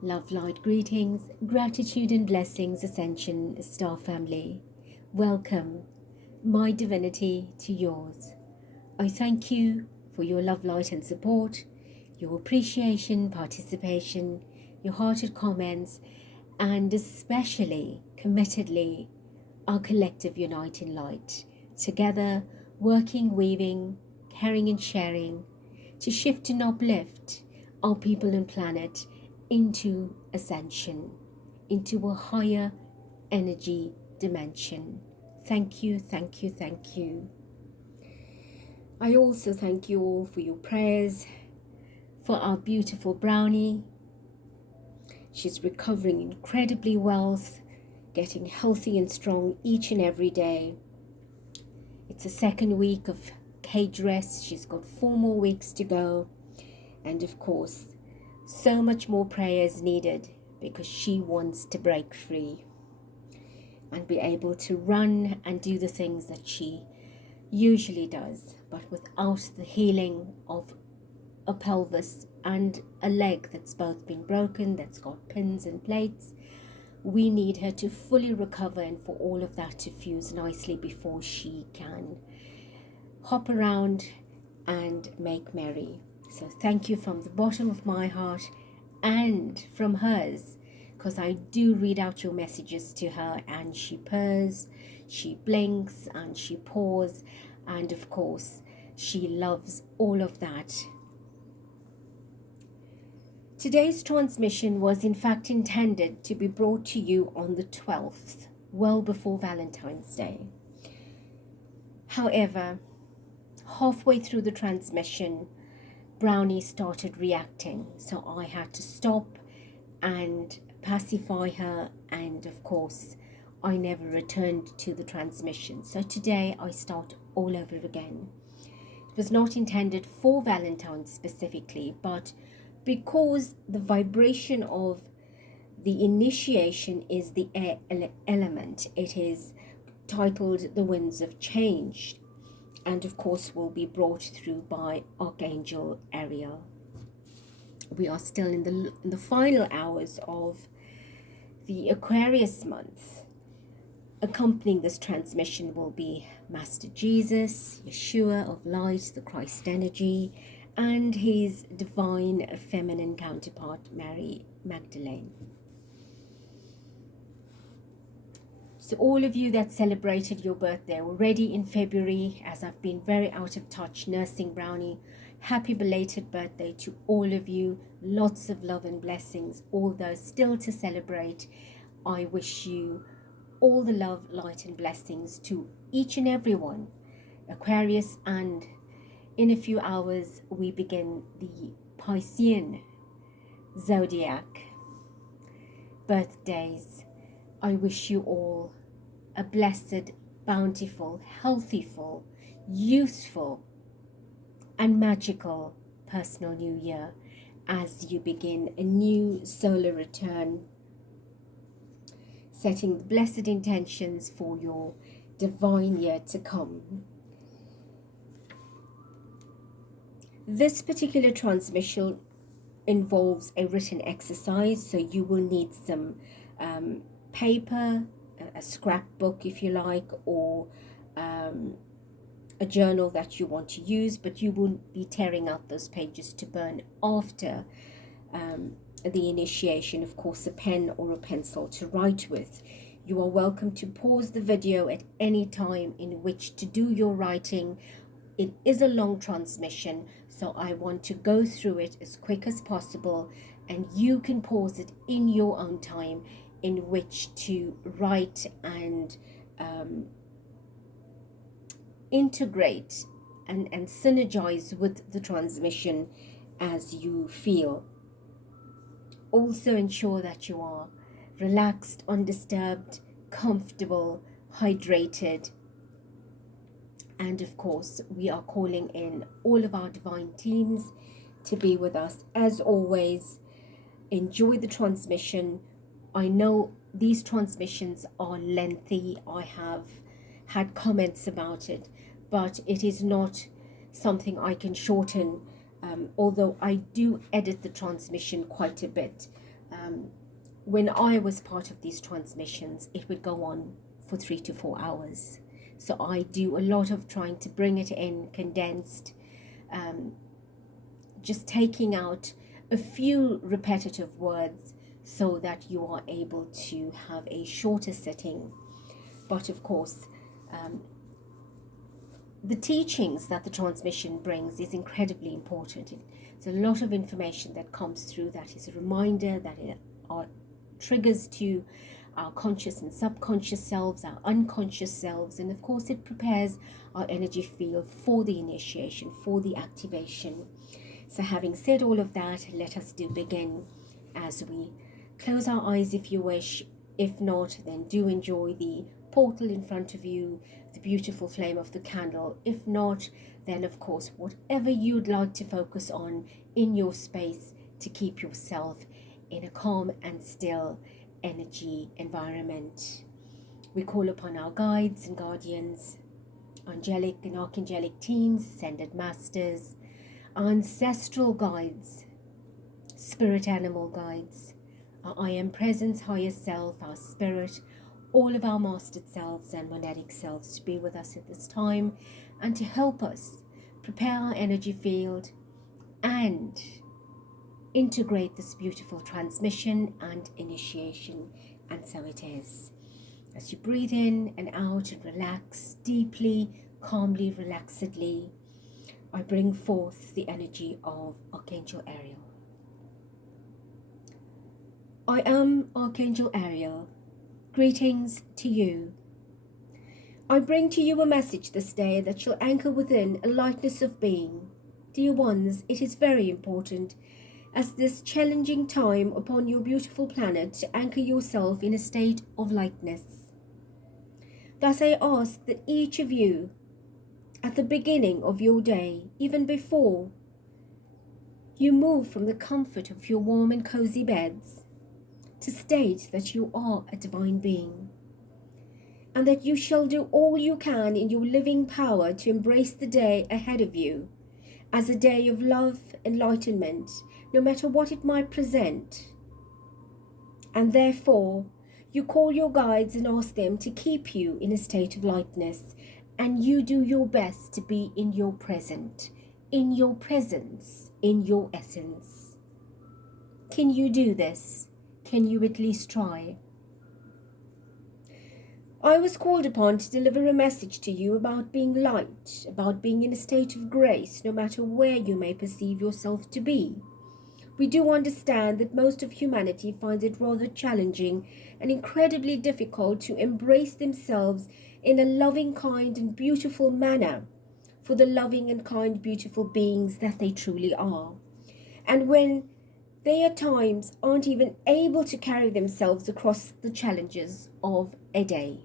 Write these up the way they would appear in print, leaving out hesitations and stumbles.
Love, light, greetings, gratitude and blessings, Ascension Star Family. Welcome, my divinity, to yours. I thank you for your love, light and support, your appreciation, participation, your hearted comments, and especially, committedly, our collective uniting light. Together, working, weaving, caring and sharing, to shift and uplift our people and planet into ascension, into a higher energy dimension. Thank you, thank you, thank you. I also thank you all for your prayers for our beautiful Brownie. She's recovering incredibly well, getting healthy and strong each and every day. It's the second week of cage rest. She's got 4 more weeks to go. And of course, so much more prayer is needed because she wants to break free and be able to run and do the things that she usually does, but without the healing of a pelvis and a leg that's both been broken, that's got pins and plates. We need her to fully recover and for all of that to fuse nicely before she can hop around and make merry. So thank you from the bottom of my heart and from hers, because I do read out your messages to her and she purrs, she blinks and she paws, and of course she loves all of that. Today's transmission was in fact intended to be brought to you on the 12th, well before Valentine's Day. However, halfway through the transmission, Brownie started reacting, so I had to stop and pacify her, and of course I never returned to the transmission. So today I start all over again. It was not intended for Valentine's specifically, but because the vibration of the initiation is the air element, it is titled The Winds of Change, and of course will be brought through by Archangel Ariel. We are still in the final hours of the Aquarius month. Accompanying this transmission will be Master Jesus, Yeshua of Light, the Christ energy, and his divine feminine counterpart, Mary Magdalene. So all of you that celebrated your birthday already in February, as I've been very out of touch nursing Brownie, happy belated birthday to all of you. Lots of love and blessings. All those still to celebrate, I wish you all the love, light and blessings to each and every one. Aquarius, and in a few hours we begin the Piscean zodiac birthdays. I wish you all a blessed, bountiful, healthful, youthful and magical personal new year as you begin a new solar return, setting the blessed intentions for your divine year to come. This particular transmission involves a written exercise, so you will need some paper, a scrapbook if you like, or a journal that you want to use, but you won't be tearing out those pages to burn after the initiation. Of course, a pen or a pencil to write with. You are welcome to pause the video at any time in which to do your writing. It is a long transmission, so I want to go through it as quick as possible, and you can pause it in your own time in which to write and integrate and synergize with the transmission as you feel. Also ensure that you are relaxed, undisturbed, comfortable, hydrated. And of course, we are calling in all of our divine teams to be with us. As always, enjoy the transmission. I know these transmissions are lengthy. I have had comments about it, but it is not something I can shorten, although I do edit the transmission quite a bit. When I was part of these transmissions, it would go on for 3 to 4 hours. So I do a lot of trying to bring it in condensed, just taking out a few repetitive words so that you are able to have a shorter sitting. But of course, the teachings that the transmission brings is incredibly important. It's a lot of information that comes through that is a reminder, that are triggers to our conscious and subconscious selves, our unconscious selves, and of course it prepares our energy field for the initiation, for the activation. So having said all of that, let us begin as we close our eyes if you wish. If not, then do enjoy the portal in front of you, the beautiful flame of the candle. If not, then of course whatever you'd like to focus on in your space to keep yourself in a calm and still energy environment. We call upon our guides and guardians, angelic and archangelic teams, ascended masters, ancestral guides, spirit animal guides, our I am presence, higher self, our spirit, all of our mastered selves and monadic selves to be with us at this time and to help us prepare our energy field and integrate this beautiful transmission and initiation. And so it is. As you breathe in and out and relax deeply, calmly, relaxedly, I bring forth the energy of Archangel Ariel. I am Archangel Ariel. Greetings to you. I bring to you a message this day that shall anchor within a lightness of being. Dear ones, it is very important as this challenging time upon your beautiful planet to anchor yourself in a state of lightness. Thus I ask that each of you, at the beginning of your day, even before you move from the comfort of your warm and cozy beds, to state that you are a divine being, and that you shall do all you can in your living power to embrace the day ahead of you as a day of love, enlightenment, no matter what it might present. And therefore, you call your guides and ask them to keep you in a state of lightness, and you do your best to be in your present, in your presence, in your essence. Can you do this? Can you at least try? I was called upon to deliver a message to you about being light, about being in a state of grace, no matter where you may perceive yourself to be. We do understand that most of humanity finds it rather challenging and incredibly difficult to embrace themselves in a loving, kind, and beautiful manner for the loving and kind, beautiful beings that they truly are. And when they at times aren't even able to carry themselves across the challenges of a day.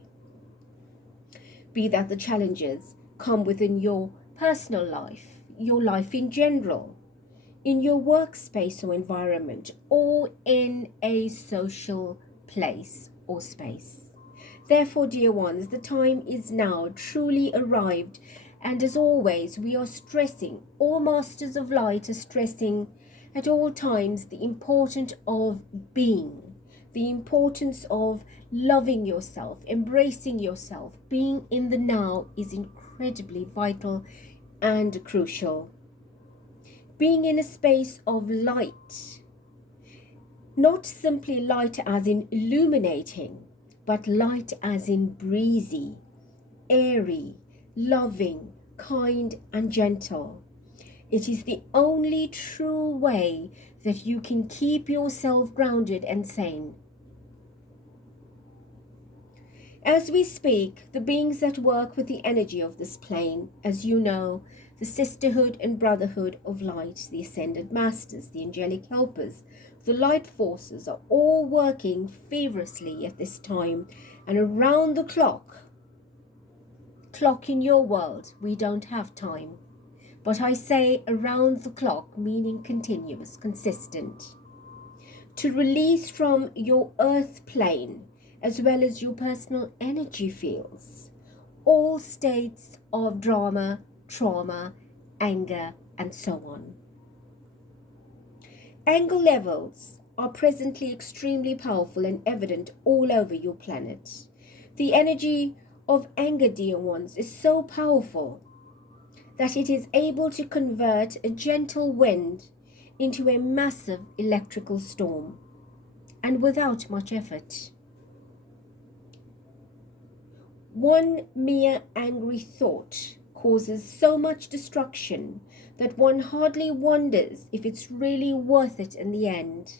Be that the challenges come within your personal life, your life in general, in your workspace or environment, or in a social place or space. Therefore, dear ones, the time is now truly arrived, and as always, we are stressing, all masters of light are stressing at all times the importance of being, the importance of loving yourself, embracing yourself. Being in the now is incredibly vital and crucial. Being in a space of light, not simply light as in illuminating, but light as in breezy, airy, loving, kind, and gentle. It is the only true way that you can keep yourself grounded and sane. As we speak, the beings that work with the energy of this plane, as you know, the sisterhood and brotherhood of light, the ascended masters, the angelic helpers, the light forces are all working feverishly at this time and around the clock. Clock in your world, we don't have time. But I say around the clock, meaning continuous, consistent. To release from your earth plane, as well as your personal energy fields, all states of drama, trauma, anger, and so on. Anger levels are presently extremely powerful and evident all over your planet. The energy of anger, dear ones, is so powerful that it is able to convert a gentle wind into a massive electrical storm, and without much effort. One mere angry thought causes so much destruction that one hardly wonders if it's really worth it in the end,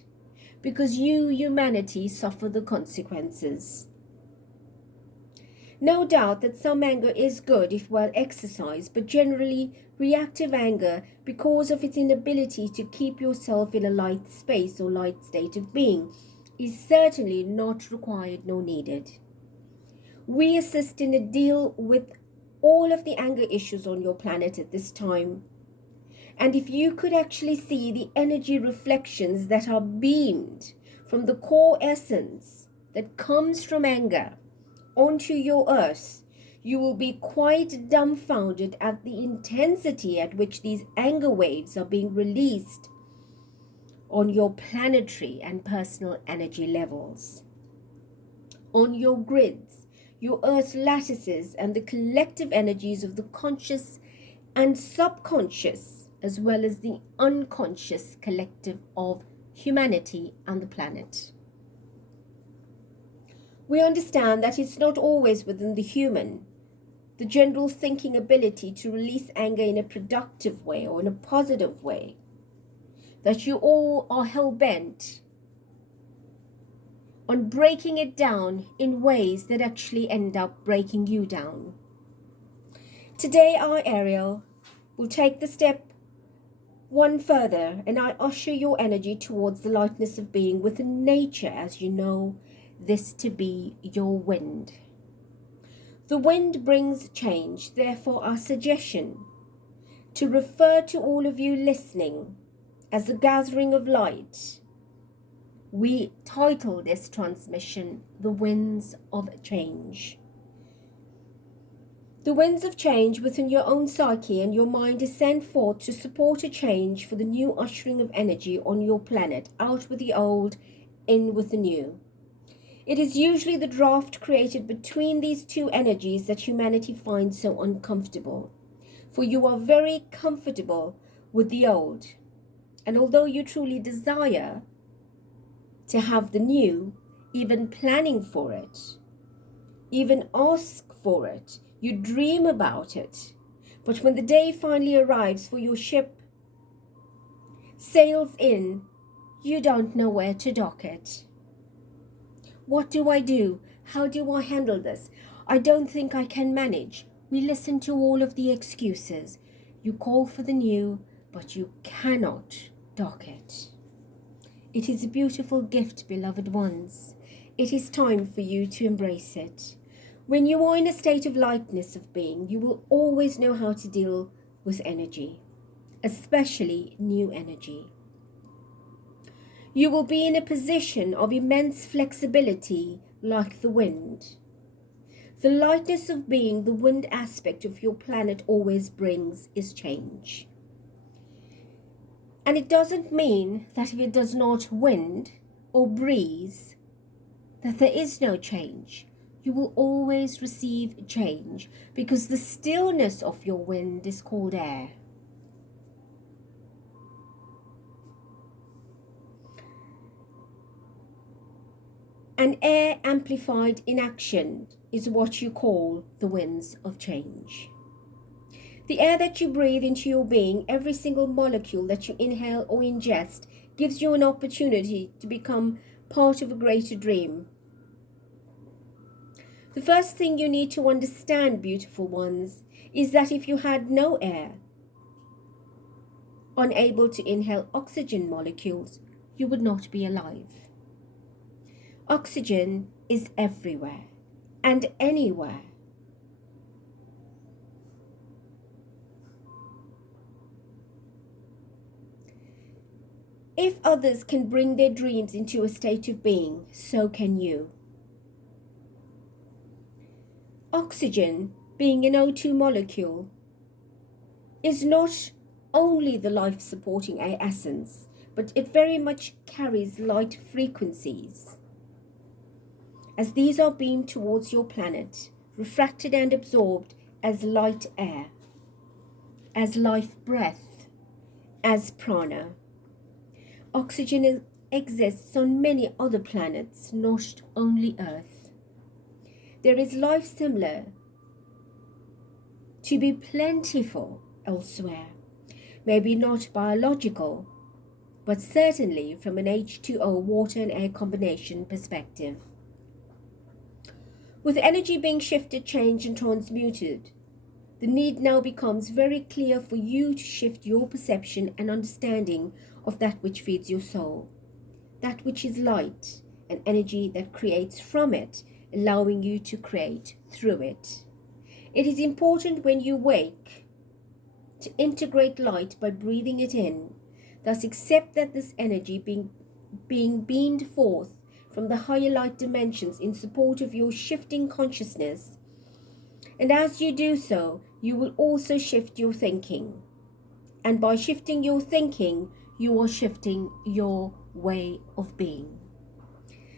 because you, humanity, suffer the consequences. No doubt that some anger is good if well exercised, but generally reactive anger, because of its inability to keep yourself in a light space or light state of being, is certainly not required nor needed. We assist in a deal with all of the anger issues on your planet at this time. And if you could actually see the energy reflections that are beamed from the core essence that comes from anger onto your earth, you will be quite dumbfounded at the intensity at which these anger waves are being released on your planetary and personal energy levels, on your grids, your earth lattices, and the collective energies of the conscious and subconscious, as well as the unconscious collective of humanity and the planet. We understand that it's not always within the human, the general thinking ability to release anger in a productive way or in a positive way, that you all are hell-bent on breaking it down in ways that actually end up breaking you down. Today, our Ariel will take the step one further, and I usher your energy towards the lightness of being within nature as you know this to be your wind. The wind brings change, therefore our suggestion to refer to all of you listening as a gathering of light. We title this transmission The Winds of Change. The winds of change within your own psyche and your mind is sent forth to support a change for the new ushering of energy on your planet, out with the old, in with the new. It is usually the draft created between these two energies that humanity finds so uncomfortable, for you are very comfortable with the old, and although you truly desire to have the new, even planning for it, even ask for it, you dream about it, but when the day finally arrives for your ship sails in, you don't know where to dock it. What do I do? How do I handle this? I don't think I can manage. We listen to all of the excuses. You call for the new, but you cannot dock it. It is a beautiful gift, beloved ones. It is time for you to embrace it. When you are in a state of lightness of being, you will always know how to deal with energy, especially new energy. You will be in a position of immense flexibility like the wind. The lightness of being, the wind aspect of your planet always brings is change. And it doesn't mean that if it does not wind or breeze, that there is no change. You will always receive change because the stillness of your wind is called air. And air amplified in action is what you call the winds of change. The air that you breathe into your being, every single molecule that you inhale or ingest, gives you an opportunity to become part of a greater dream. The first thing you need to understand, beautiful ones, is that if you had no air, unable to inhale oxygen molecules, you would not be alive. Oxygen is everywhere and anywhere. If others can bring their dreams into a state of being, so can you. Oxygen, being an O2 molecule, is not only the life-supporting essence, but it very much carries light frequencies. As these are beamed towards your planet, refracted and absorbed as light air, as life breath, as prana. Oxygen exists on many other planets, not only Earth. There is life similar to be plentiful elsewhere, maybe not biological, but certainly from an H2O water and air combination perspective. With energy being shifted, changed and transmuted, the need now becomes very clear for you to shift your perception and understanding of that which feeds your soul, that which is light and energy that creates from it, allowing you to create through it. It is important when you wake to integrate light by breathing it in, thus accept that this energy being beamed forth from the higher light dimensions in support of your shifting consciousness. And as you do so, you will also shift your thinking. And by shifting your thinking, you are shifting your way of being.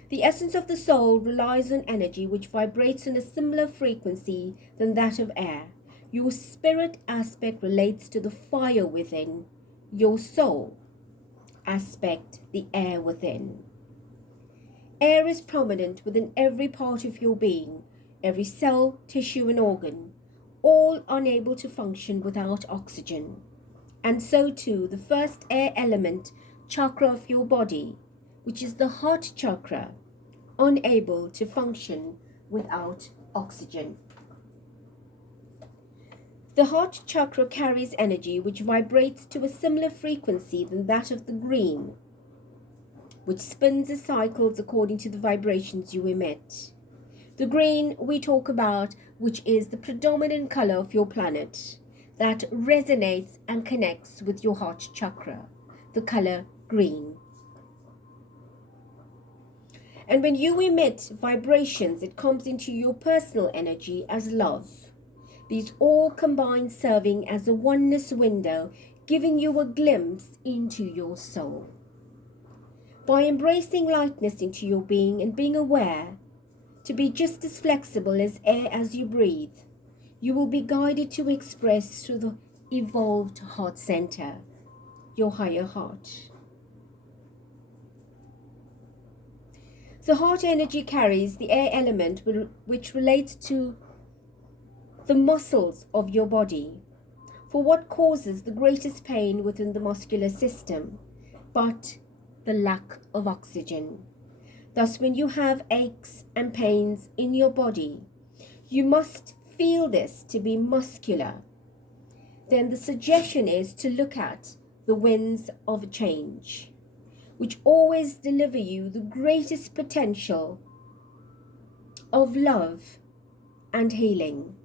The essence of the soul relies on energy which vibrates on a similar frequency than that of air. Your spirit aspect relates to the fire within, your soul aspect the air within. Air is prominent within every part of your being, every cell, tissue and organ, all unable to function without oxygen. And so too the first air element chakra of your body, which is the heart chakra, unable to function without oxygen. The heart chakra carries energy which vibrates to a similar frequency than that of the green, which spins the cycles according to the vibrations you emit. The green we talk about, which is the predominant color of your planet, that resonates and connects with your heart chakra, the color green. And when you emit vibrations, it comes into your personal energy as love. These all combine, serving as a oneness window, giving you a glimpse into your soul. By embracing lightness into your being and being aware to be just as flexible as air as you breathe, you will be guided to express through the evolved heart center, your higher heart. The heart energy carries the air element which relates to the muscles of your body, for what causes the greatest pain within the muscular system, but the lack of oxygen. Thus, when you have aches and pains in your body, you must feel this to be muscular. Then the suggestion is to look at the winds of change, which always deliver you the greatest potential of love and healing.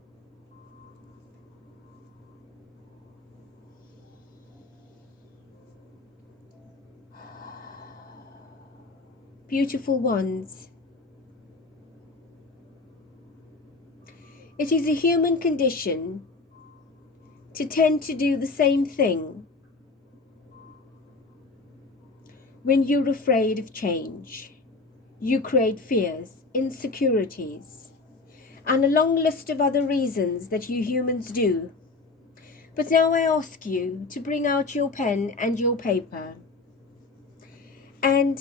Beautiful ones, it is a human condition to tend to do the same thing when you're afraid of change. You create fears, insecurities, and a long list of other reasons that you humans do. But now I ask you to bring out your pen and your paper, and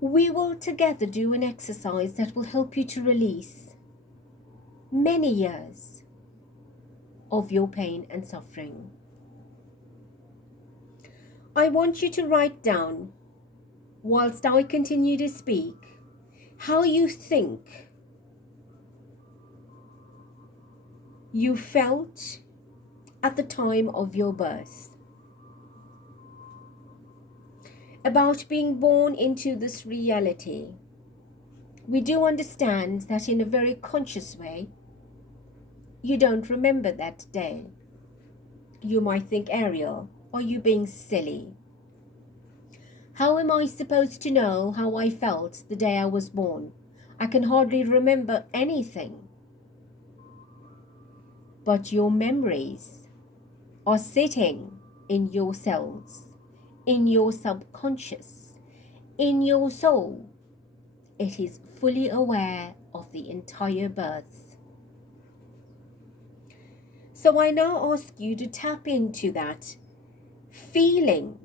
we will together do an exercise that will help you to release many years of your pain and suffering. I want you to write down, whilst I continue to speak, how you think you felt at the time of your birth, about being born into this reality. We do understand that in a very conscious way, you don't remember that day. You might think, Ariel, are you being silly? How am I supposed to know how I felt the day I was born? I can hardly remember anything. But your memories are sitting in your cells, in your subconscious, in your soul. It is fully aware of the entire birth. So I now ask you to tap into that feeling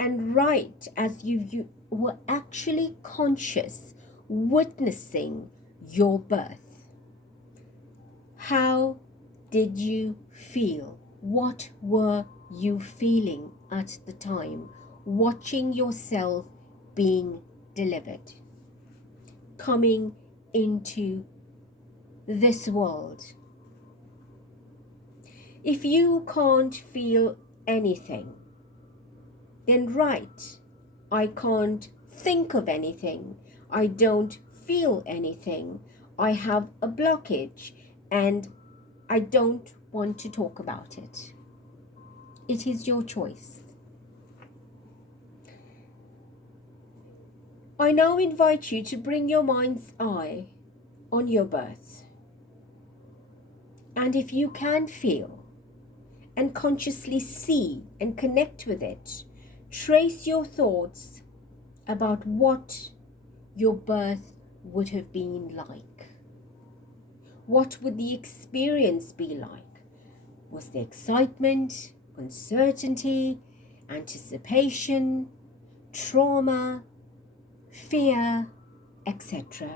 and write as you were actually conscious, witnessing your birth. How did you feel? What were you feeling at the time, watching yourself being delivered, coming into this world? If you can't feel anything, then write, I can't think of anything, I don't feel anything, I have a blockage and I don't want to talk about it. It is your choice. I now invite you to bring your mind's eye on your birth. And if you can feel and consciously see and connect with it, trace your thoughts about what your birth would have been like. What would the experience be like? Was there excitement, uncertainty, anticipation, trauma, fear, etc.?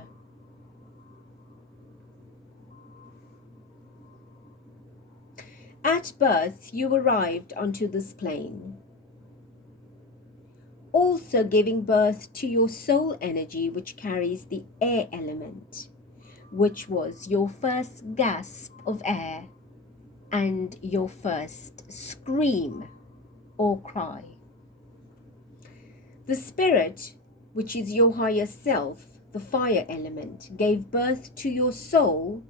At birth, you arrived onto this plane, also giving birth to your soul energy, which carries the air element, which was your first gasp of air and your first scream or cry. The spirit, which is your higher self, the fire element, gave birth to your soul,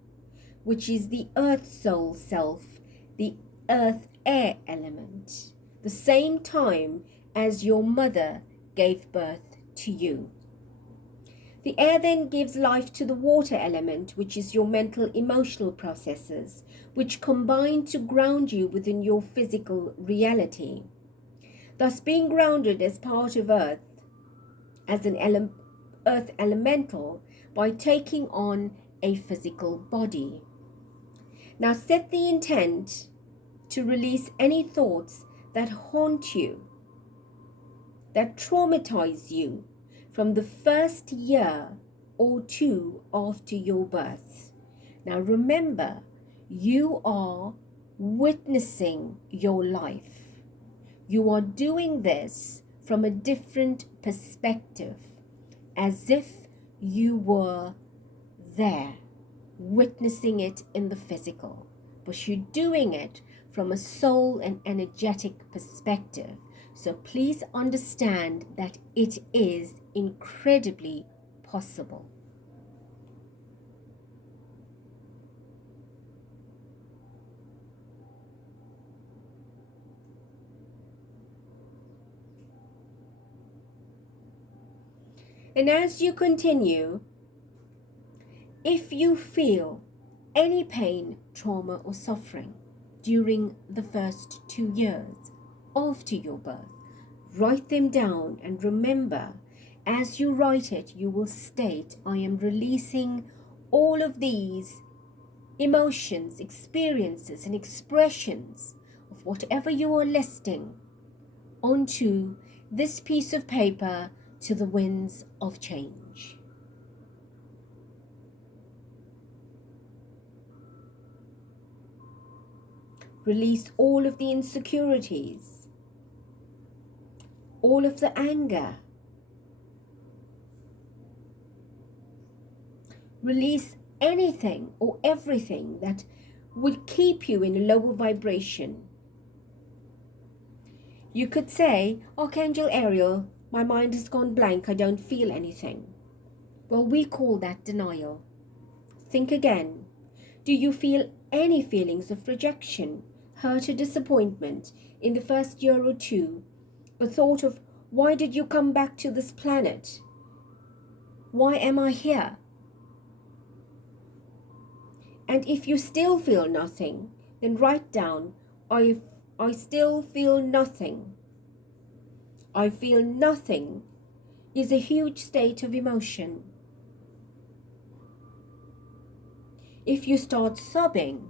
which is the earth soul self, the earth air element, the same time as your mother gave birth to you. The air then gives life to the water element, which is your mental emotional processes, which combine to ground you within your physical reality. Thus, being grounded as part of earth, as an earth elemental, by taking on a physical body. Now set the intent to release any thoughts that haunt you, that traumatize you from the first year or two after your birth. Now remember, you are witnessing your life. You are doing this from a different perspective, as if you were there, witnessing it in the physical, but you're doing it from a soul and energetic perspective. So please understand that it is incredibly possible. And as you continue, if you feel any pain, trauma, or suffering during the first 2 years after your birth, write them down, and remember, as you write it, you will state, I am releasing all of these emotions, experiences, and expressions of whatever you are listing onto this piece of paper to the winds of change. Release all of the insecurities, all of the anger. Release anything or everything that would keep you in a lower vibration. You could say, Archangel Ariel, my mind has gone blank, I don't feel anything. Well, we call that denial. Think again. Do you feel any feelings of rejection, hurt, or disappointment in the first year or two? A thought of, why did you come back to this planet? Why am I here? And if you still feel nothing, then write down, I still feel nothing. I feel nothing is a huge state of emotion. If you start sobbing,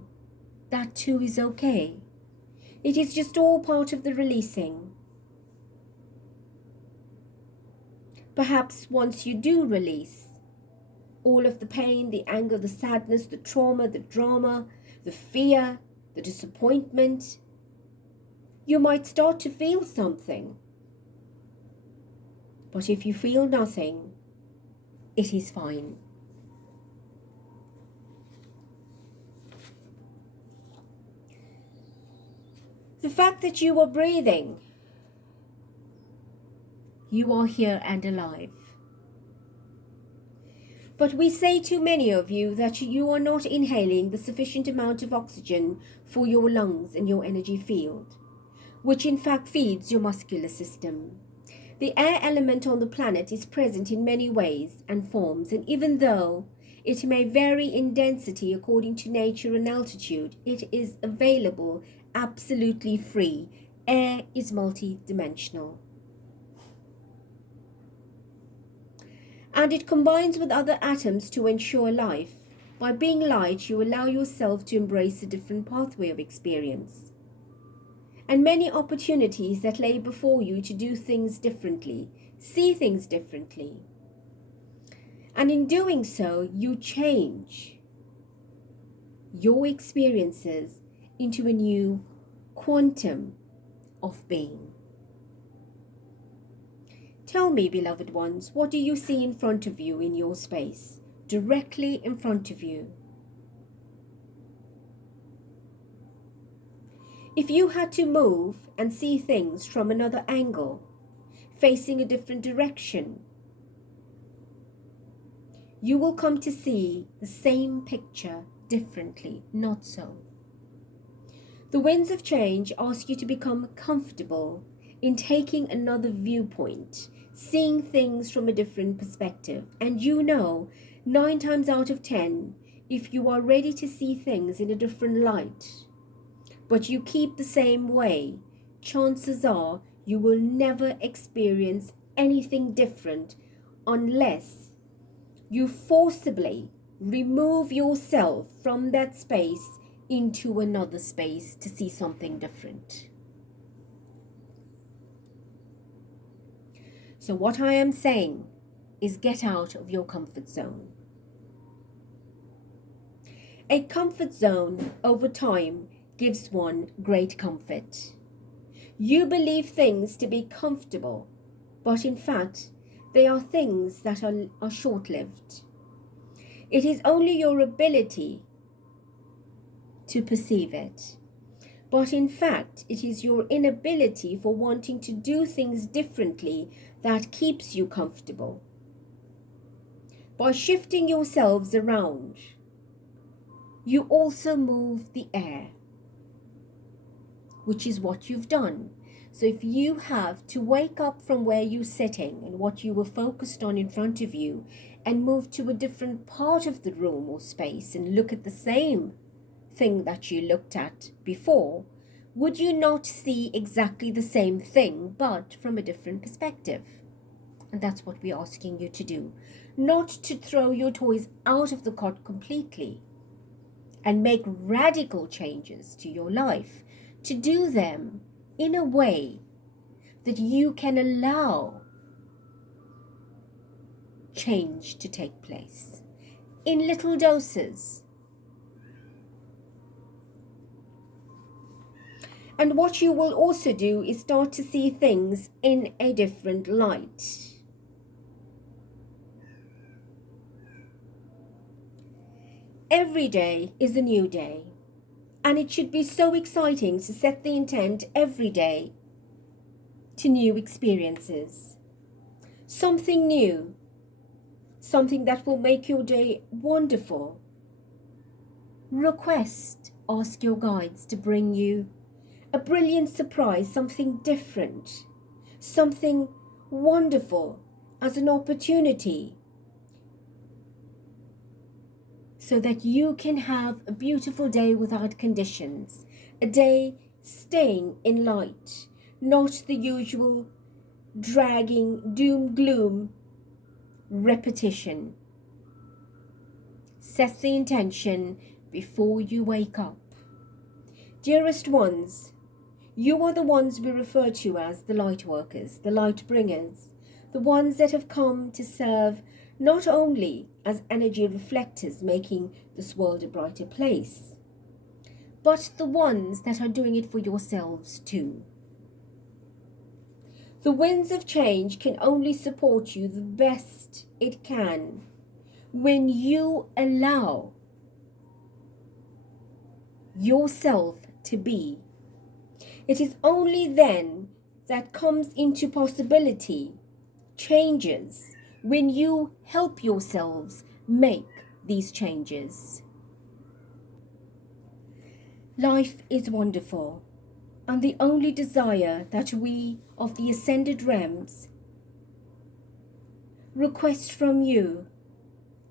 that too is okay. It is just all part of the releasing. Perhaps once you do release all of the pain, the anger, the sadness, the trauma, the drama, the fear, the disappointment, you might start to feel something. But if you feel nothing, it is fine. The fact that you are breathing, you are here and alive. But we say to many of you that you are not inhaling the sufficient amount of oxygen for your lungs and your energy field, which in fact feeds your muscular system. The air element on the planet is present in many ways and forms, and even though it may vary in density according to nature and altitude, it is available absolutely free. Air is multidimensional. And it combines with other atoms to ensure life. By being light, you allow yourself to embrace a different pathway of experience and many opportunities that lay before you to do things differently, see things differently. And in doing so, you change your experiences into a new quantum of being. Tell me, beloved ones, what do you see in front of you in your space, directly in front of you? If you had to move and see things from another angle, facing a different direction, you will come to see the same picture differently, not so. The winds of change ask you to become comfortable in taking another viewpoint, seeing things from a different perspective. And you know, 9 times out of 10, if you are ready to see things in a different light, but you keep the same way, chances are you will never experience anything different unless you forcibly remove yourself from that space into another space to see something different. So what I am saying is get out of your comfort zone. A comfort zone over time gives one great comfort. You believe things to be comfortable, but in fact, they are things that are short-lived. It is only your ability to perceive it. But in fact, it is your inability for wanting to do things differently that keeps you comfortable. By shifting yourselves around, you also move the air, which is what you've done. So if you have to wake up from where you're sitting and what you were focused on in front of you and move to a different part of the room or space and look at the same thing that you looked at before, would you not see exactly the same thing but from a different perspective? And that's what we're asking you to do. Not to throw your toys out of the cot completely and make radical changes to your life, to do them in a way that you can allow change to take place in little doses. And what you will also do is start to see things in a different light. Every day is a new day, and it should be so exciting to set the intent every day to new experiences. Something new, something that will make your day wonderful. Ask your guides to bring you a brilliant surprise, something different, something wonderful as an opportunity, so that you can have a beautiful day without conditions, a day staying in light, not the usual dragging, doom, gloom, repetition. Set the intention before you wake up. Dearest ones, you are the ones we refer to as the light workers, the light bringers, the ones that have come to serve not only as energy reflectors making this world a brighter place, but the ones that are doing it for yourselves too. The winds of change can only support you the best it can when you allow yourself to be. It is only then that comes into possibility changes, when you help yourselves make these changes. Life is wonderful, and the only desire that we of the ascended realms request from you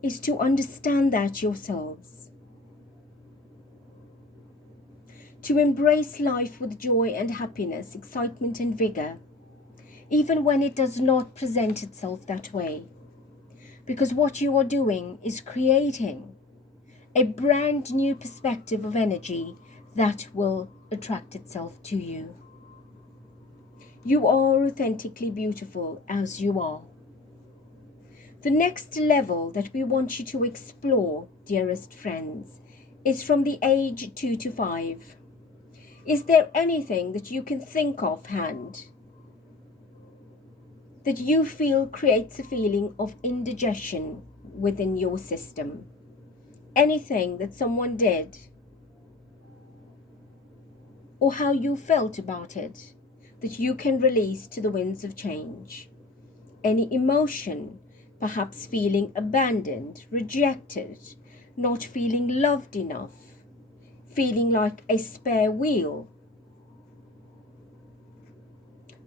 is to understand that yourselves, to embrace life with joy and happiness, excitement and vigor, even when it does not present itself that way. Because what you are doing is creating a brand new perspective of energy that will attract itself to you. You are authentically beautiful as you are. The next level that we want you to explore, dearest friends, is from the age 2 to 5. Is there anything that you can think offhand that you feel creates a feeling of indigestion within your system? Anything that someone did, or how you felt about it, that you can release to the winds of change? Any emotion, perhaps feeling abandoned, rejected, not feeling loved enough, feeling like a spare wheel,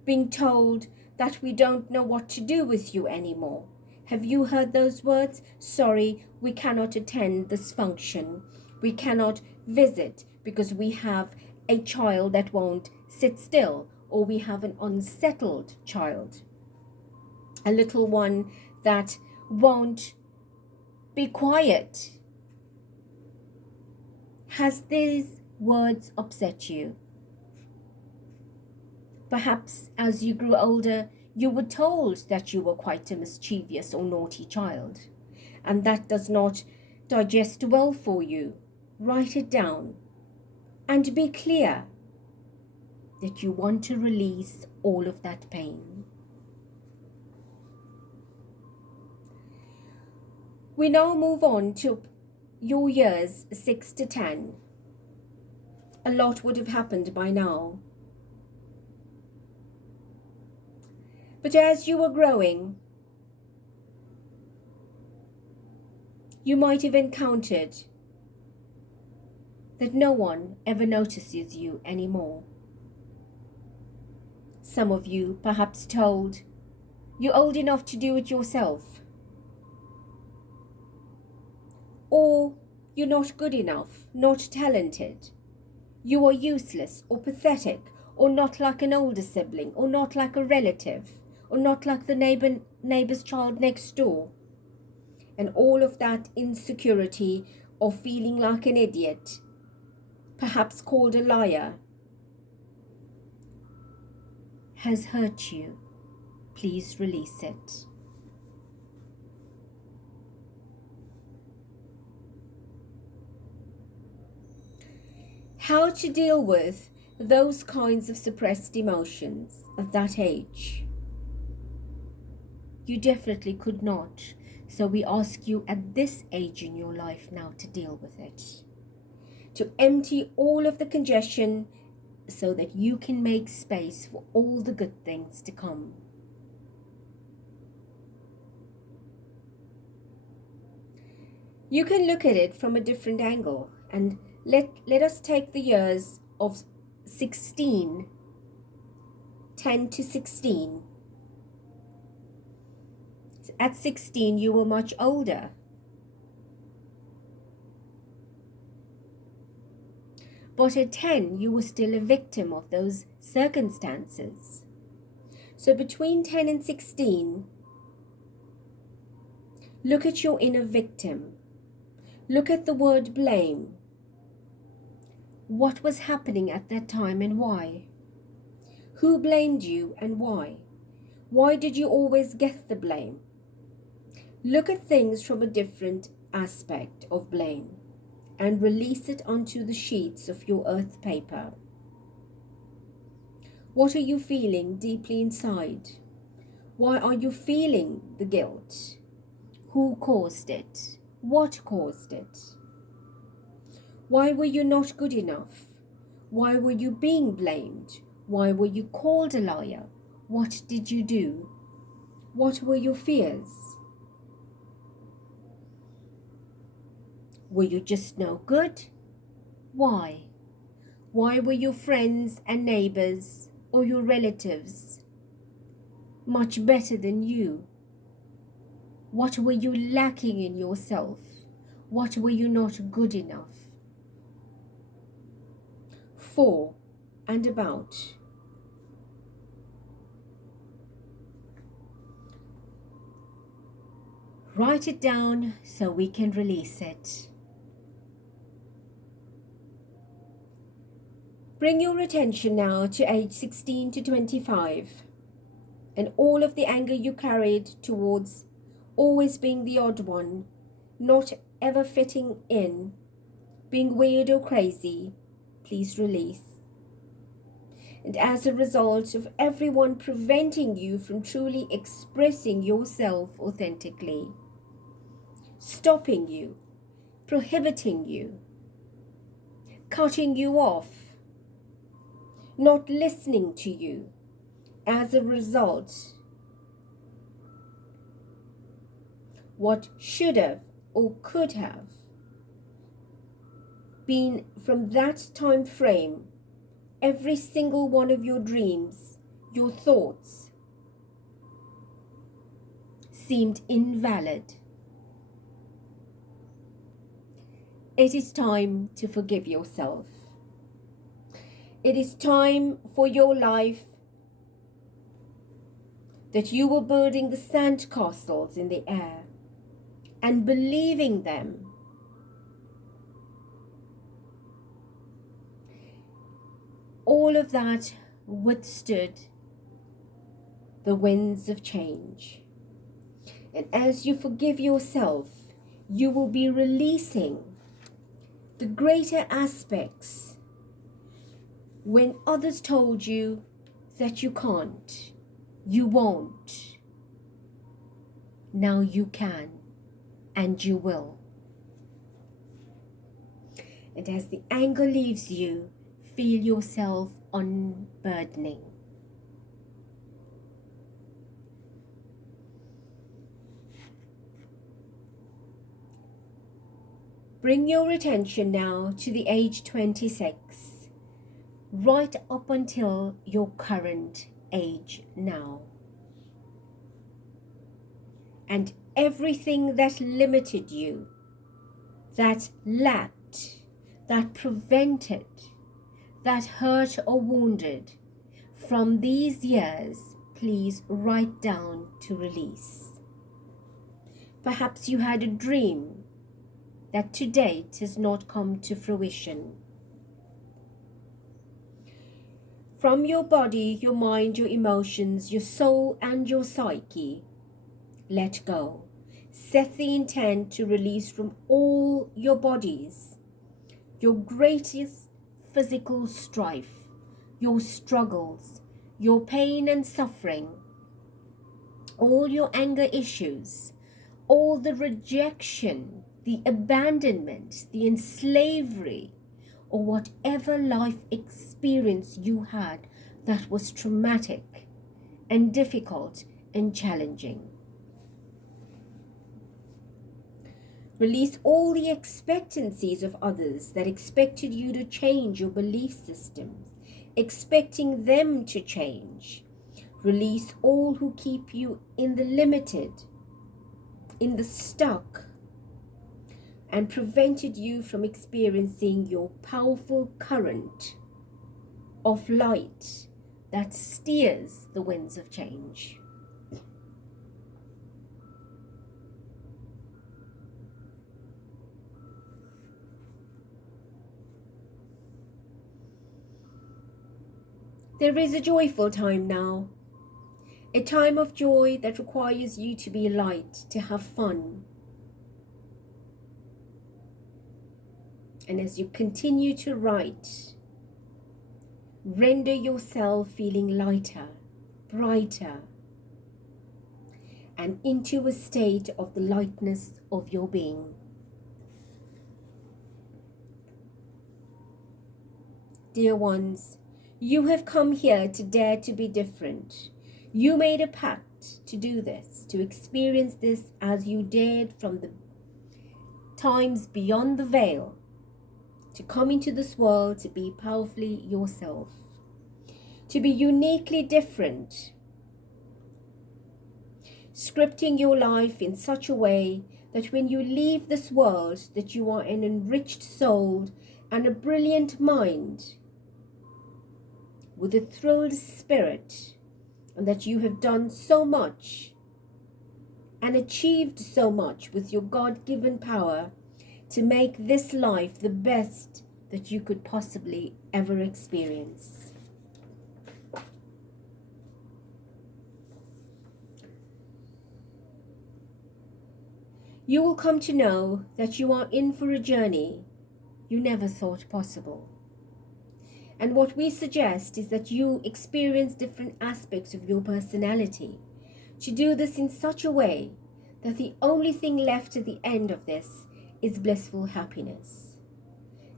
being told that we don't know what to do with you anymore. Have you heard those words? Sorry, we cannot attend this function. We cannot visit because we have a child that won't sit still, or we have an unsettled child, a little one that won't be quiet. Has these words upset you? Perhaps as you grew older, you were told that you were quite a mischievous or naughty child, and that does not digest well for you. Write it down and be clear that you want to release all of that pain. We now move on to your years 6 to 10. A lot would have happened by now. But as you were growing, you might have encountered that no one ever notices you anymore. Some of you perhaps told, you're old enough to do it yourself. Or you're not good enough, not talented. You are useless or pathetic, or not like an older sibling, or not like a relative, or not like the neighbor's child next door. And all of that insecurity of feeling like an idiot, perhaps called a liar, has hurt you. Please release it. How to deal with those kinds of suppressed emotions at that age? You definitely could not. So we ask you at this age in your life now to deal with it. To empty all of the congestion so that you can make space for all the good things to come. You can look at it from a different angle, and let us take the years of 16, 10 to 16. At 16, you were much older. But at 10, you were still a victim of those circumstances. So between 10 and 16, look at your inner victim. Look at the word blame. What was happening at that time and why? Who blamed you and why? Why did you always get the blame? Look at things from a different aspect of blame and release it onto the sheets of your earth paper. What are you feeling deeply inside? Why are you feeling the guilt? Who caused it? What caused it? Why were you not good enough? Why were you being blamed? Why were you called a liar? What did you do? What were your fears? Were you just no good? Why? Why were your friends and neighbors or your relatives much better than you? What were you lacking in yourself? What were you not good enough for and about? Write it down so we can release it. Bring your attention now to age 16 to 25 and all of the anger you carried towards always being the odd one, not ever fitting in, being weird or crazy, please release. And as a result of everyone preventing you from truly expressing yourself authentically, stopping you, prohibiting you, cutting you off, not listening to you, as a result, what should have or could have been from that time frame, every single one of your dreams, your thoughts, seemed invalid. It is time to forgive yourself. It is time for your life that you were building the sand castles in the air and believing them. All of that withstood the winds of change. And as you forgive yourself, you will be releasing the greater aspects when others told you that you can't, you won't. Now you can and you will. And as the anger leaves you, feel yourself unburdening. Bring your attention now to the age 26, right up until your current age now. And everything that limited you, that lacked, that prevented, that hurt or wounded from these years, please write down to release. Perhaps you had a dream that to date has not come to fruition. From your body, your mind, your emotions, your soul and your psyche, let go. Set the intent to release from all your bodies your greatest physical strife, your struggles, your pain and suffering, all your anger issues, all the rejection, the abandonment, the enslavery, or whatever life experience you had that was traumatic and difficult and challenging. Release all the expectancies of others that expected you to change your belief systems, expecting them to change. Release all who keep you in the limited, in the stuck, and prevented you from experiencing your powerful current of light, that steers the winds of change. There is a joyful time now, a time of joy that requires you to be light, to have fun. And as you continue to write, render yourself feeling lighter, brighter, and into a state of the lightness of your being. Dear ones, you have come here to dare to be different. You made a pact to do this, to experience this as you dared from the times beyond the veil, to come into this world to be powerfully yourself, to be uniquely different, scripting your life in such a way that when you leave this world, that you are an enriched soul and a brilliant mind with a thrilled spirit, and that you have done so much and achieved so much with your God-given power to make this life the best that you could possibly ever experience. You will come to know that you are in for a journey you never thought possible. And what we suggest is that you experience different aspects of your personality, to do this in such a way that the only thing left at the end of this is blissful happiness.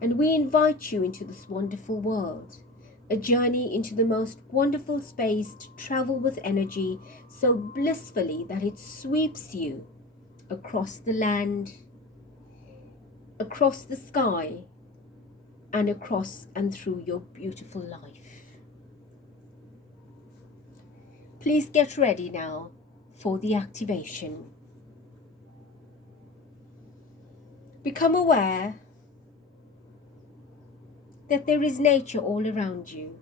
And we invite you into this wonderful world, a journey into the most wonderful space to travel with energy so blissfully that it sweeps you across the land, across the sky, and across and through your beautiful life. Please get ready now for the activation. Become aware that there is nature all around you.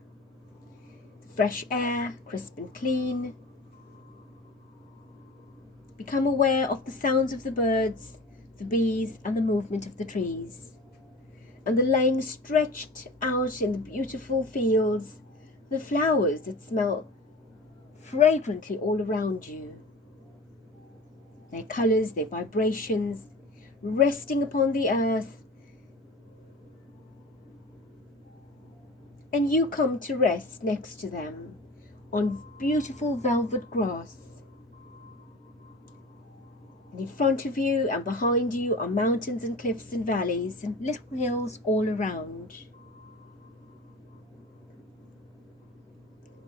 Fresh air, crisp and clean. Become aware of the sounds of the birds, the bees, and the movement of the trees. And the laying stretched out in the beautiful fields, the flowers that smell fragrantly all around you. Their colors, their vibrations, resting upon the earth. And you come to rest next to them on beautiful velvet grass. And in front of you and behind you are mountains and cliffs and valleys and little hills all around.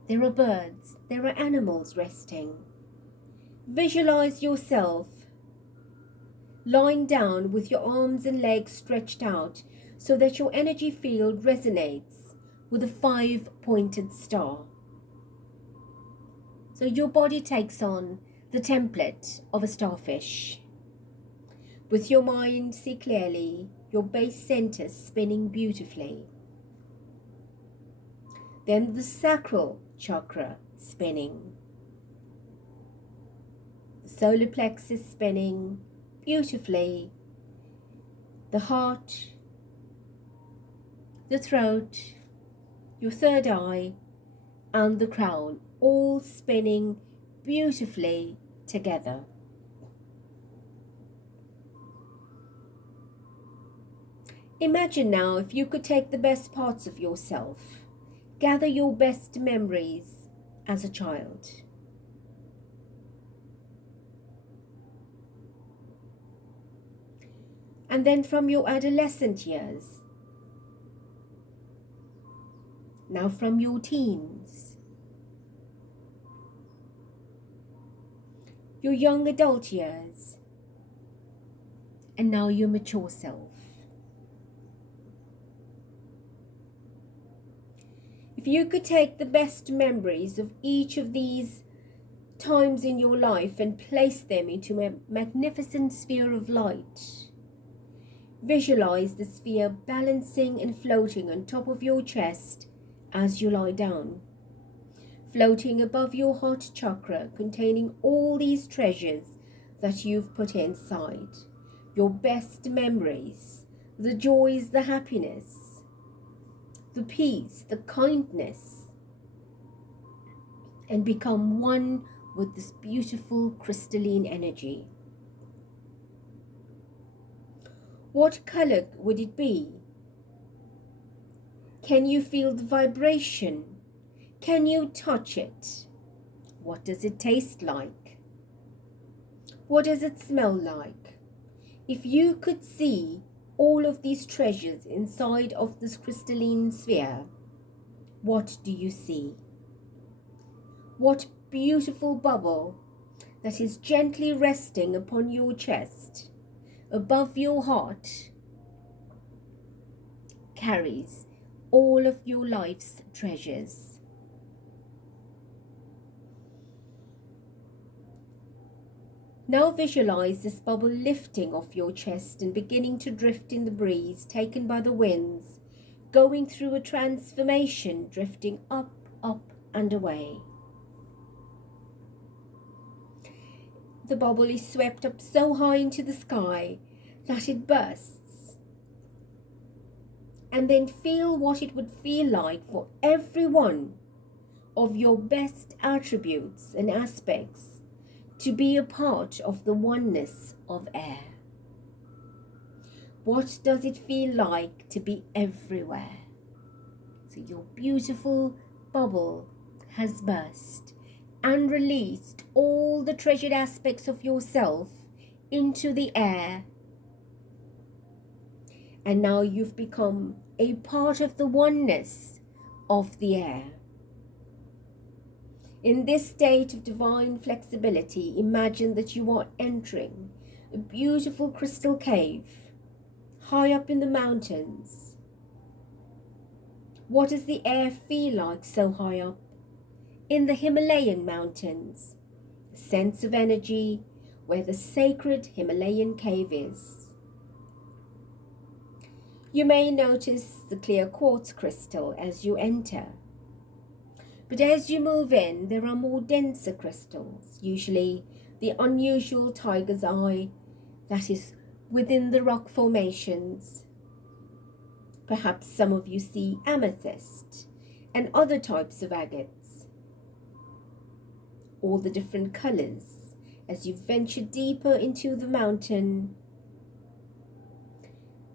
There are birds, there are animals resting. Visualize yourself lying down with your arms and legs stretched out so that your energy field resonates with a 5-pointed star. So your body takes on the template of a starfish. With your mind, see clearly your base center spinning beautifully. Then the sacral chakra spinning. The solar plexus spinning beautifully. The heart, the throat, your third eye, and the crown all spinning beautifully together. Imagine now if you could take the best parts of yourself, gather your best memories as a child. And then from your adolescent years, now from your teens, your young adult years, and now your mature self. If you could take the best memories of each of these times in your life and place them into a magnificent sphere of light, visualize the sphere balancing and floating on top of your chest as you lie down. floating above your heart chakra, containing all these treasures that you've put inside. Your best memories, the joys, the happiness, the peace, the kindness, and become one with this beautiful crystalline energy. What color would it be? Can you feel the vibration? Can you touch it? What does it taste like? What does it smell like? If you could see all of these treasures inside of this crystalline sphere, what do you see? What beautiful bubble that is gently resting upon your chest, above your heart, carries all of your life's treasures. Now visualize this bubble lifting off your chest and beginning to drift in the breeze, taken by the winds, going through a transformation, drifting up, up and away. The bubble is swept up so high into the sky that it bursts. And then feel what it would feel like for every one of your best attributes and aspects to be a part of the oneness of air. What does it feel like to be everywhere? So your beautiful bubble has burst and released all the treasured aspects of yourself into the air. And now you've become a part of the oneness of the air. In this state of divine flexibility, imagine that you are entering a beautiful crystal cave high up in the mountains. What does the air feel like so high up? In the Himalayan mountains, a sense of energy where the sacred Himalayan cave is. You may notice the clear quartz crystal as you enter. But as you move in, there are more denser crystals, usually the unusual tiger's eye that is within the rock formations. Perhaps some of you see amethyst and other types of agates. All the different colors as you venture deeper into the mountain.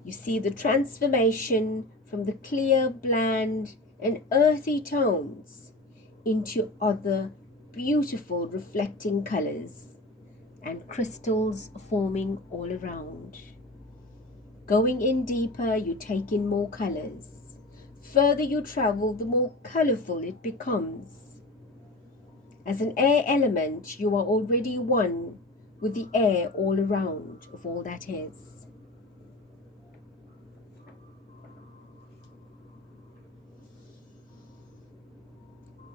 You see the transformation from the clear, bland, and earthy tones into other beautiful reflecting colors and crystals forming all around. Going in deeper, you take in more colors. Further you travel, the more colorful it becomes. As an air element, you are already one with the air all around of all that is.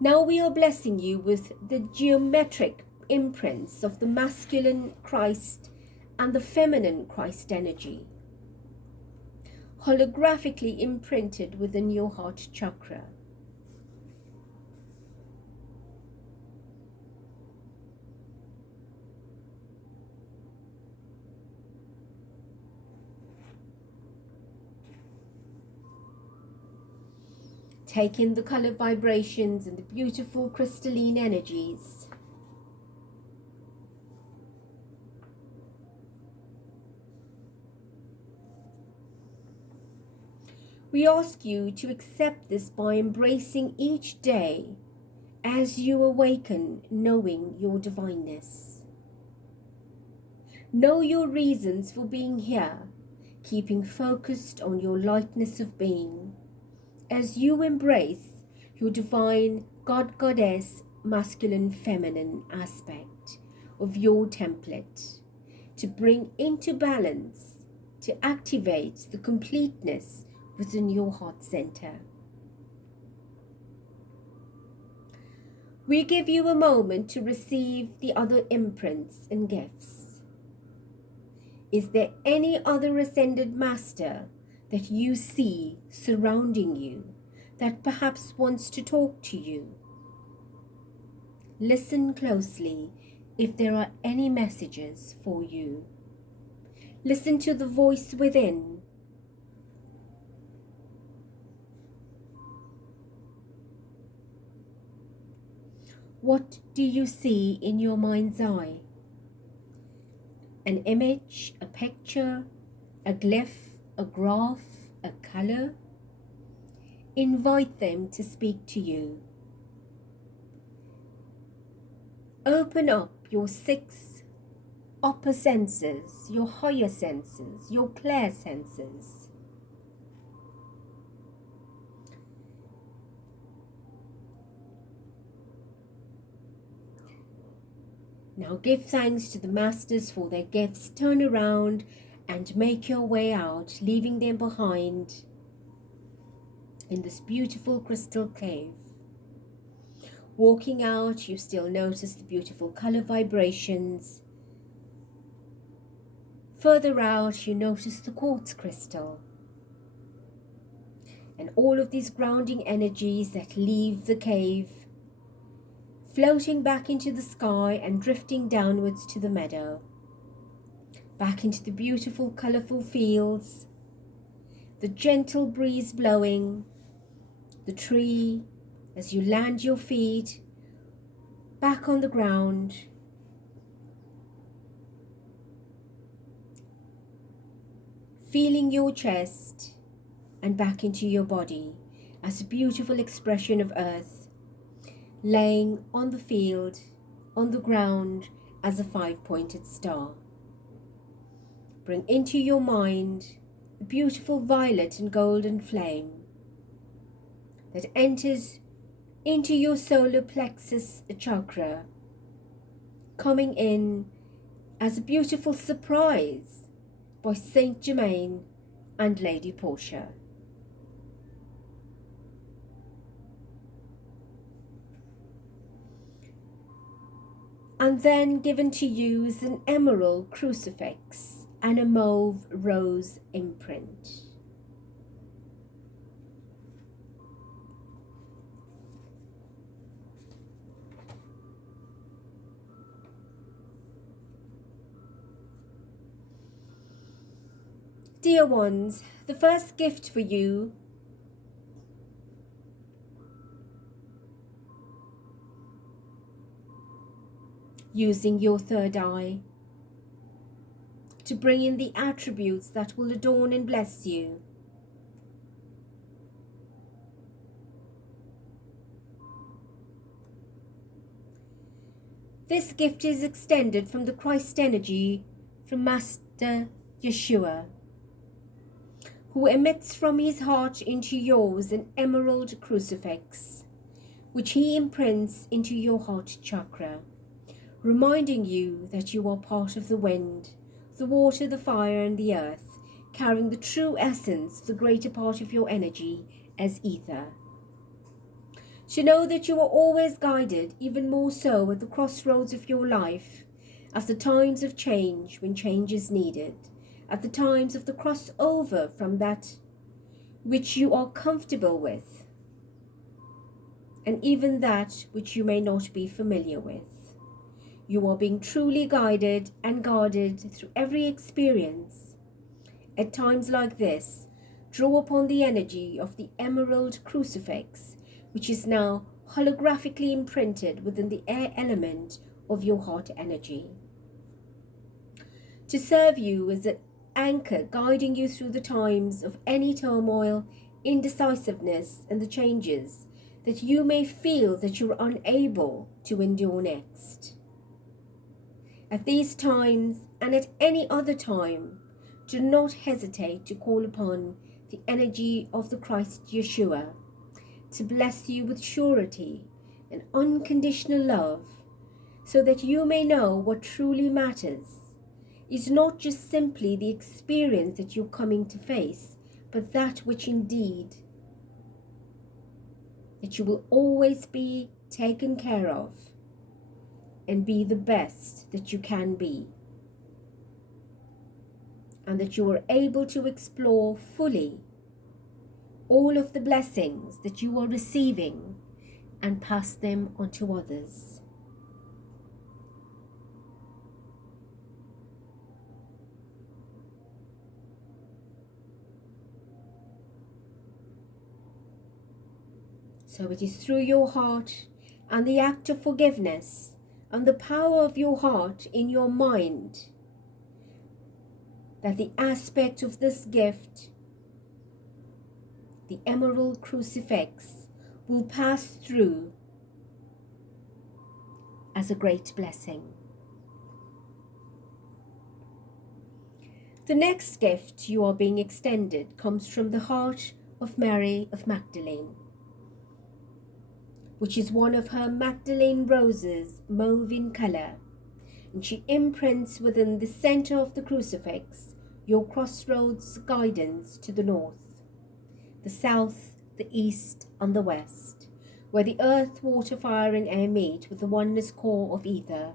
Now we are blessing you with the geometric imprints of the masculine Christ and the feminine Christ energy, holographically imprinted within your heart chakra. Take in the color vibrations and the beautiful crystalline energies. We ask you to accept this by embracing each day as you awaken, knowing your divineness. Know your reasons for being here, keeping focused on your lightness of being. As you embrace your divine God-Goddess masculine feminine aspect of your template, to bring into balance, to activate the completeness within your heart center. We give you a moment to receive the other imprints and gifts. Is there any other ascended master that you see surrounding you, that perhaps wants to talk to you? Listen closely if there are any messages for you. Listen to the voice within. What do you see in your mind's eye? An image, a picture, a glyph, a graph, a color? Invite them to speak to you. Open up your 6 upper senses, your higher senses, your clear senses. Now give thanks to the masters for their gifts. Turn around and make your way out, leaving them behind in this beautiful crystal cave. Walking out, you still notice the beautiful color vibrations. Further out, you notice the quartz crystal and all of these grounding energies that leave the cave, floating back into the sky and drifting downwards to the meadow, back into the beautiful colorful fields, the gentle breeze blowing, the tree as you land your feet back on the ground, feeling your chest and back into your body as a beautiful expression of earth, laying on the field, on the ground as a 5-pointed star. Bring into your mind a beautiful violet and golden flame that enters into your solar plexus chakra, coming in as a beautiful surprise by Saint Germain and Lady Portia. And then given to you is an emerald crucifix and a mauve rose imprint. Dear ones, the first gift for you using your third eye to bring in the attributes that will adorn and bless you. This gift is extended from the Christ energy from Master Yeshua, who emits from his heart into yours an emerald crucifix, which he imprints into your heart chakra, reminding you that you are part of the wind, the water, the fire, and the earth, carrying the true essence, the greater part of your energy as ether. To know that you are always guided, even more so at the crossroads of your life, at the times of change when change is needed, at the times of the crossover from that which you are comfortable with, and even that which you may not be familiar with. You are being truly guided and guarded through every experience. At times like this, draw upon the energy of the emerald crucifix, which is now holographically imprinted within the air element of your heart energy, to serve you as an anchor guiding you through the times of any turmoil, indecisiveness, and the changes that you may feel that you're unable to endure next. At these times and at any other time, do not hesitate to call upon the energy of the Christ Yeshua to bless you with surety and unconditional love, so that you may know what truly matters is not just simply the experience that you're coming to face, but that which indeed that you will always be taken care of and be the best that you can be, and that you are able to explore fully all of the blessings that you are receiving and pass them on to others. So it is through your heart and the act of forgiveness and the power of your heart in your mind that the aspect of this gift, the emerald crucifix, will pass through as a great blessing. The next gift you are being extended comes from the heart of Mary of Magdalene, which is one of her Magdalene roses, mauve in colour, and she imprints within the centre of the crucifix your crossroads guidance to the north, the south, the east, and the west, where the earth, water, fire, and air meet with the oneness core of ether.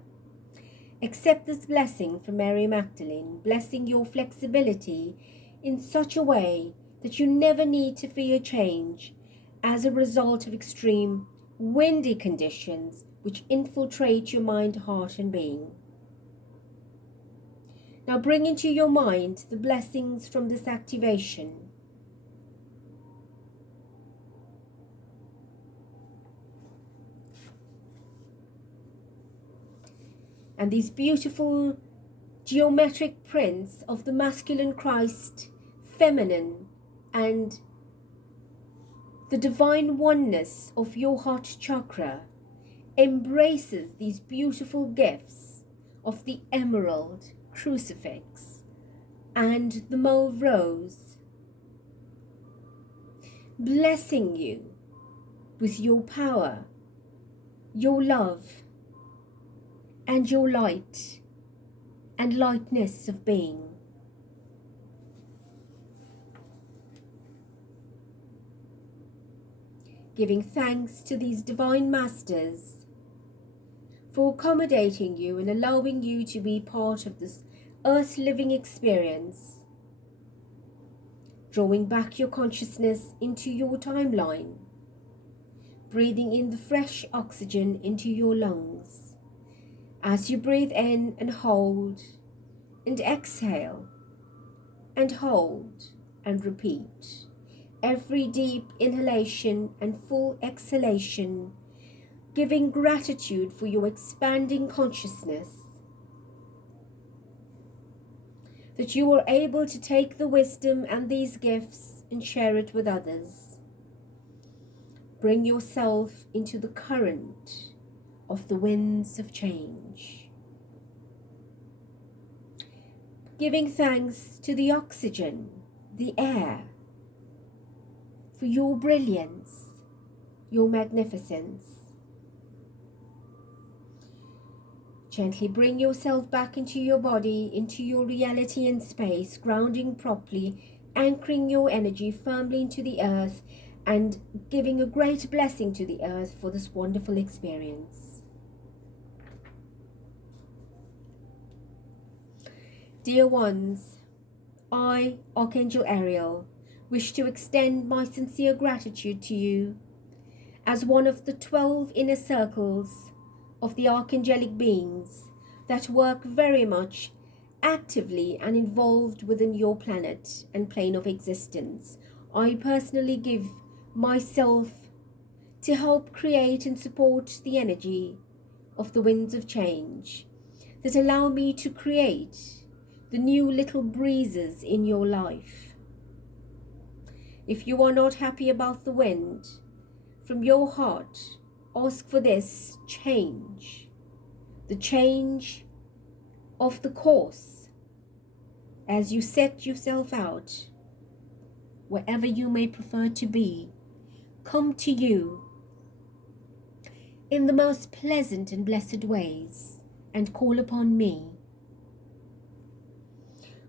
Accept this blessing from Mary Magdalene, blessing your flexibility in such a way that you never need to fear change as a result of extreme windy conditions which infiltrate your mind, heart, and being. Now bring into your mind the blessings from this activation. And these beautiful geometric prints of the masculine Christ, feminine, and the divine oneness of your heart chakra embraces these beautiful gifts of the emerald crucifix and the mauve rose, blessing you with your power, your love, and your light and lightness of being. Giving thanks to these divine masters for accommodating you and allowing you to be part of this earth living experience, drawing back your consciousness into your timeline, breathing in the fresh oxygen into your lungs. As you breathe in and hold and exhale and hold and repeat, every deep inhalation and full exhalation, giving gratitude for your expanding consciousness, that you are able to take the wisdom and these gifts and share it with others. Bring yourself into the current of the winds of change. Giving thanks to the oxygen, the air, for your brilliance, your magnificence. Gently bring yourself back into your body, into your reality and space, grounding properly, anchoring your energy firmly into the earth, and giving a great blessing to the earth for this wonderful experience. Dear ones, I, Archangel Ariel, wish to extend my sincere gratitude to you as one of the 12 inner circles of the archangelic beings that work very much actively and involved within your planet and plane of existence. I personally give myself to help create and support the energy of the winds of change that allow me to create the new little breezes in your life. If you are not happy about the wind, from your heart, ask for this change, the change of the course as you set yourself out, wherever you may prefer to be, come to you in the most pleasant and blessed ways and call upon me.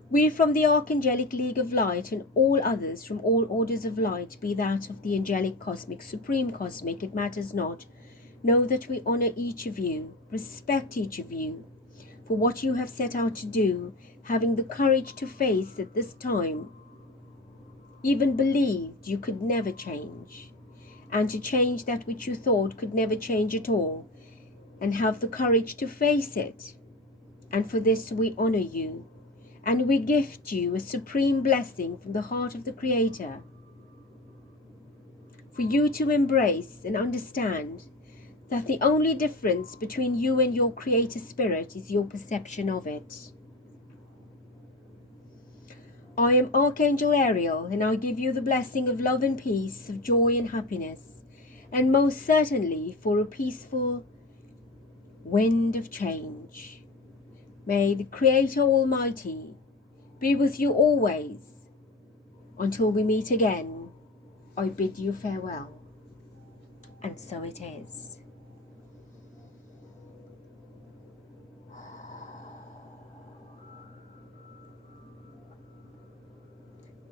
We from the Archangelic League of Light and all others from all orders of light, be that of the angelic, cosmic, supreme cosmic, it matters not, know that we honor each of you, respect each of you for what you have set out to do, having the courage to face at this time, even believed you could never change, and to change that which you thought could never change at all, and have the courage to face it. And for this we honor you. And we gift you a supreme blessing from the heart of the Creator. for you to embrace and understand that the only difference between you and your Creator Spirit is your perception of it. I am Archangel Ariel, and I give you the blessing of love and peace, of joy and happiness, and most certainly for a peaceful wind of change. May the Creator Almighty be with you always. Until we meet again, I bid you farewell. And so it is.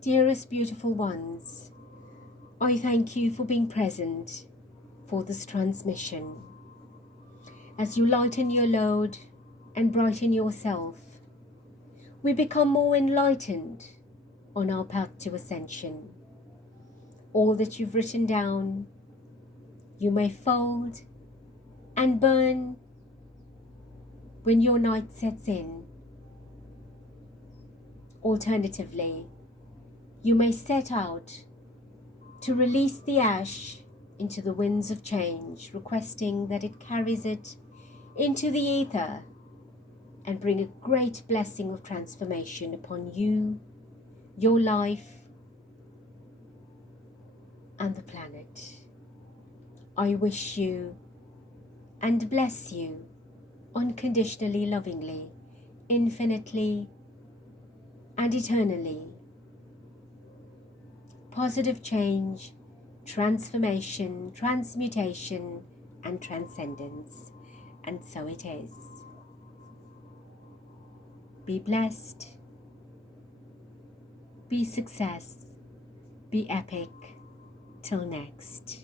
Dearest beautiful ones, I thank you for being present for this transmission. As you lighten your load and brighten yourself, we become more enlightened on our path to ascension. All that you've written down, you may fold and burn when your night sets in. Alternatively, you may set out to release the ash into the winds of change, requesting that it carries it into the ether and bring a great blessing of transformation upon you, your life, and the planet. I wish you and bless you unconditionally, lovingly, infinitely, and eternally. Positive change, transformation, transmutation, and transcendence. And so it is. Be blessed. Be success. Be epic. Till next.